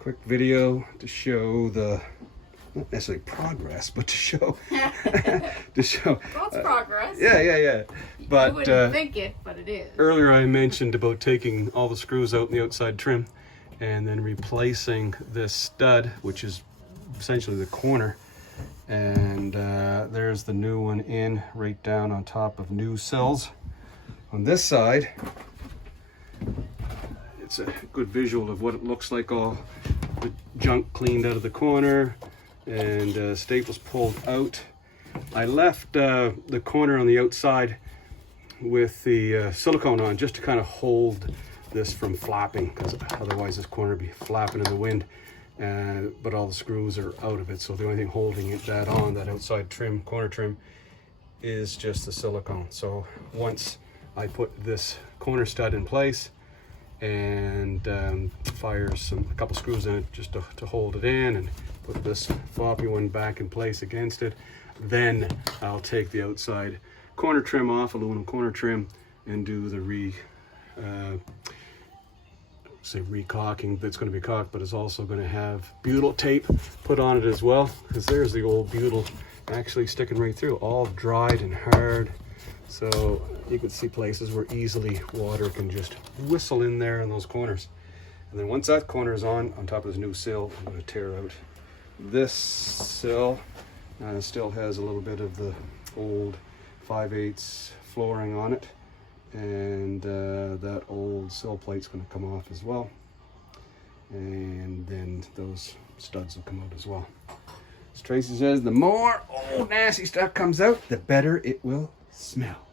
quick video to show the, not necessarily progress, but to show, to show. Well, it's progress. Yeah. But you wouldn't think it, but it is. earlier I mentioned about taking all the screws out in the outside trim and then replacing this stud, which is essentially the corner. And there's the new one in right down on top of new sills. On this side, it's a good visual of what it looks like, all the junk cleaned out of the corner and staples pulled out. I left the corner on the outside with the silicone on just to kind of hold this from flapping, because otherwise this corner would be flapping in the wind. But all the screws are out of it, so the only thing holding that outside trim, corner trim, is just the silicone. So once I put this corner stud in place and fire a couple screws in it just to hold it in, and put this floppy one back in place against it, then I'll take the outside corner trim off, aluminum corner trim, and do the recocking. That's going to be cocked, but it's also going to have butyl tape put on it as well, because there's the old butyl actually sticking right through, all dried and hard. So you can see places where easily water can just whistle in there in those corners. And then once that corner is on top of this new sill, I'm going to tear out this sill. Still has a little bit of the old 5/8 flooring on it, and that old sill plate's going to come off as well, and then those studs will come out as well. As Tracy says, the more old nasty stuff comes out, the better it will smell.